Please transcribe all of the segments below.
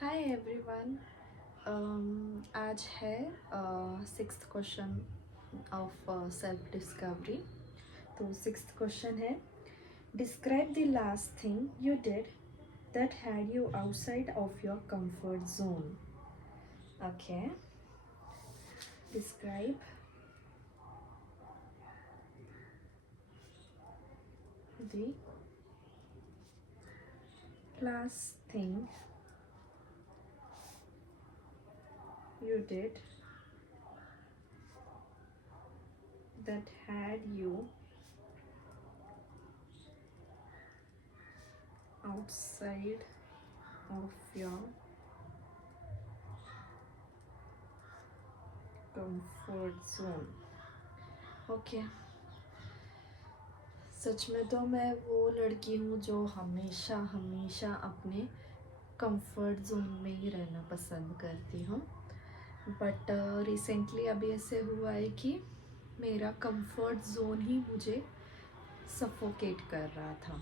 Hi everyone. आज है sixth question of self discovery. तो सिक्स्थ क्वेश्चन है, describe the last thing you did that had you outside of your comfort zone. Okay, describe the last thing you did that had you outside of your comfort zone. Okay, सच में तो मैं वो लड़की हूँ जो हमेशा हमेशा अपने कंफर्ट जोन में ही रहना पसंद करती हूँ। बट रिसेंटली अभी ऐसे हुआ है कि मेरा कंफर्ट जोन ही मुझे सफोकेट कर रहा था।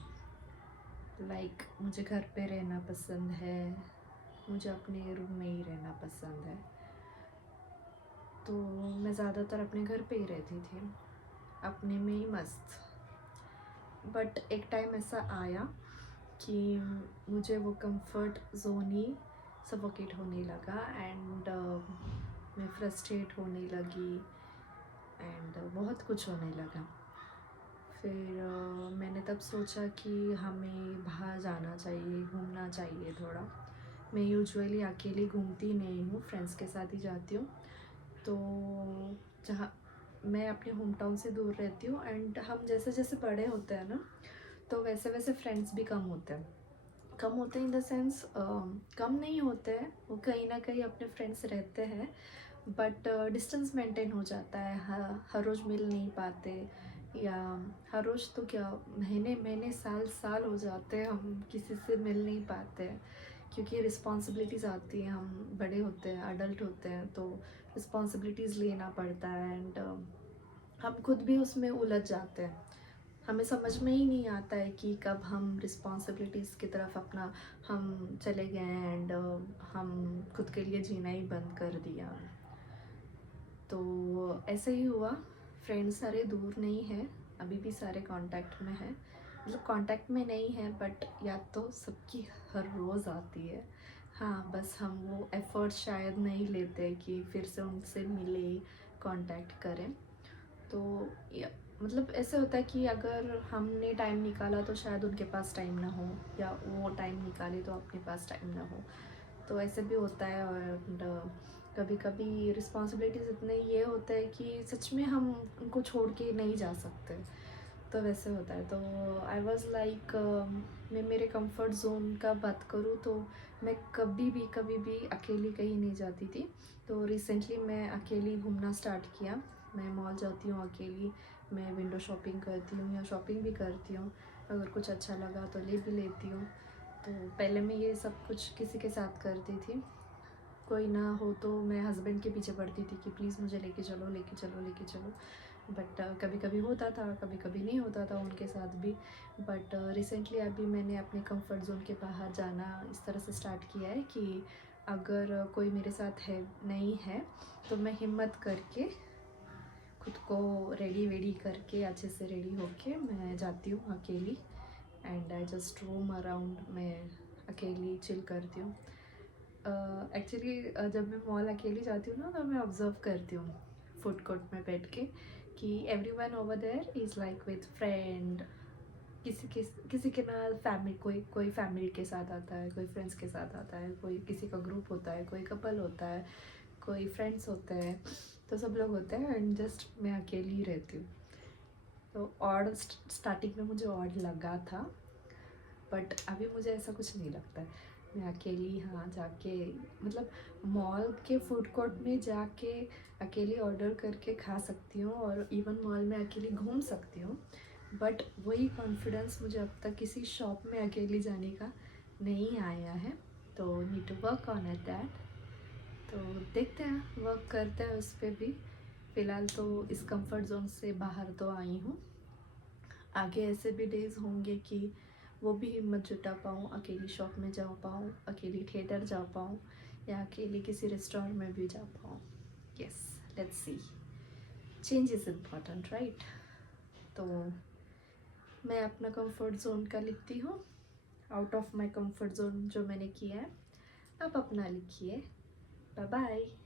लाइक मुझे घर पे रहना पसंद है, मुझे अपने रूम में ही रहना पसंद है, तो मैं ज़्यादातर अपने घर पे ही रहती थी, अपने में ही मस्त। बट एक टाइम ऐसा आया कि मुझे वो कंफर्ट जोन ही सफोकेट होने लगा एंड मैं फ्रस्ट्रेट होने लगी एंड बहुत कुछ होने लगा। फिर मैंने तब सोचा कि हमें बाहर जाना चाहिए, घूमना चाहिए थोड़ा। मैं यूजुअली अकेली घूमती नहीं हूँ, फ्रेंड्स के साथ ही जाती हूँ। तो जहाँ मैं अपने होम टाउन से दूर रहती हूँ एंड हम जैसे जैसे बड़े होते हैं ना, तो वैसे वैसे फ्रेंड्स भी कम होते हैं इन द सेंस कम नहीं होते हैं, वो कहीं ना कहीं अपने फ्रेंड्स रहते हैं, बट डिस्टेंस मेंटेन हो जाता है। हर रोज़ मिल नहीं पाते, या हर रोज़ तो क्या, महीने महीने साल साल हो जाते हैं हम किसी से मिल नहीं पाते हैं, क्योंकि रिस्पॉन्सिबिलिटीज़ आती हैं, हम बड़े होते हैं, अडल्ट होते हैं, तो रिस्पॉन्सिबिलिटीज़ लेना पड़ता है एंड हम खुद भी उसमें उलझ जाते हैं। हमें समझ में ही नहीं आता है कि कब हम रिस्पॉन्सिबिलिटीज़ की तरफ अपना हम चले गए एंड हम खुद के लिए जीना ही बंद कर दिया। तो ऐसे ही हुआ। फ्रेंड्स सारे दूर नहीं हैं, अभी भी सारे कांटेक्ट में हैं, मतलब कांटेक्ट में नहीं है बट याद तो सबकी हर रोज़ आती है। हाँ, बस हम वो एफ़र्ट शायद नहीं लेते कि फिर से उनसे मिले, कांटेक्ट करें। तो मतलब ऐसे होता है कि अगर हमने टाइम निकाला तो शायद उनके पास टाइम ना हो, या वो टाइम निकाले तो अपने पास टाइम ना हो, तो ऐसे भी होता है। और कभी कभी रिस्पॉन्सिबिलिटीज़ इतने ये होता है कि सच में हम उनको छोड़ के नहीं जा सकते, तो वैसे होता है। तो आई वॉज़ लाइक, मैं मेरे कंफर्ट जोन का बात करूँ तो मैं कभी भी अकेली कहीं नहीं जाती थी। तो रिसेंटली मैं अकेली घूमना स्टार्ट किया। मैं मॉल जाती हूँ अकेली, मैं विंडो शॉपिंग करती हूँ या शॉपिंग भी करती हूँ, अगर कुछ अच्छा लगा तो ले भी लेती हूँ। तो पहले मैं ये सब कुछ किसी के साथ करती थी, कोई ना हो तो मैं हस्बैंड के पीछे पड़ती थी कि प्लीज़ मुझे लेके चलो लेके चलो लेके चलो। बट कभी कभी होता था, कभी कभी नहीं होता था उनके साथ भी। बट रिसेंटली अभी मैंने अपने कंफर्ट जोन के बाहर जाना इस तरह से स्टार्ट किया है कि अगर कोई मेरे साथ है नहीं है तो मैं हिम्मत करके खुद को रेडी वेडी करके अच्छे से रेडी होके मैं जाती हूँ अकेली and I just roam around, मैं अकेली चिल करती हूँ। एक्चुअली जब मैं मॉल अकेली जाती हूँ ना, तो मैं ऑब्ज़र्व करती हूँ फूड कोर्ट में बैठ के कि everyone over there is like with friend. किसी के ना फैमिली, कोई कोई फैमिली के साथ आता है, कोई फ्रेंड्स के साथ आता है, कोई किसी का ग्रुप होता है, कोई कपल होता है, कोई फ्रेंड्स होते हैं, तो सब लोग होते हैं एंड जस्ट मैं अकेली ही रहती हूँ। तो ऑड स्टार्टिंग में मुझे ऑड लगा था, बट अभी मुझे ऐसा कुछ नहीं लगता है। मैं अकेली हाँ जाके, मतलब मॉल के फूड कोर्ट में जाके अकेली ऑर्डर करके खा सकती हूँ और इवन मॉल में अकेली घूम सकती हूँ, बट वही कॉन्फिडेंस मुझे अब तक किसी शॉप में अकेली जाने का नहीं आया है। तो need to work on at that. तो देखते हैं, वर्क करते हैं उस पर भी। फ़िलहाल तो इस कंफर्ट जोन से बाहर तो आई हूँ, आगे ऐसे भी डेज़ होंगे कि वो भी हिम्मत जुटा पाऊँ, अकेली शॉप में जा पाऊँ, अकेली थिएटर जा पाऊँ, या अकेली किसी रेस्टोरेंट में भी जा पाऊँ. Yes, let's see. Change is important, right? तो मैं अपना कंफर्ट जोन का लिखती हूँ. Out of my comfort zone जो मैंने किया है, आप अपना लिखिए. Bye bye.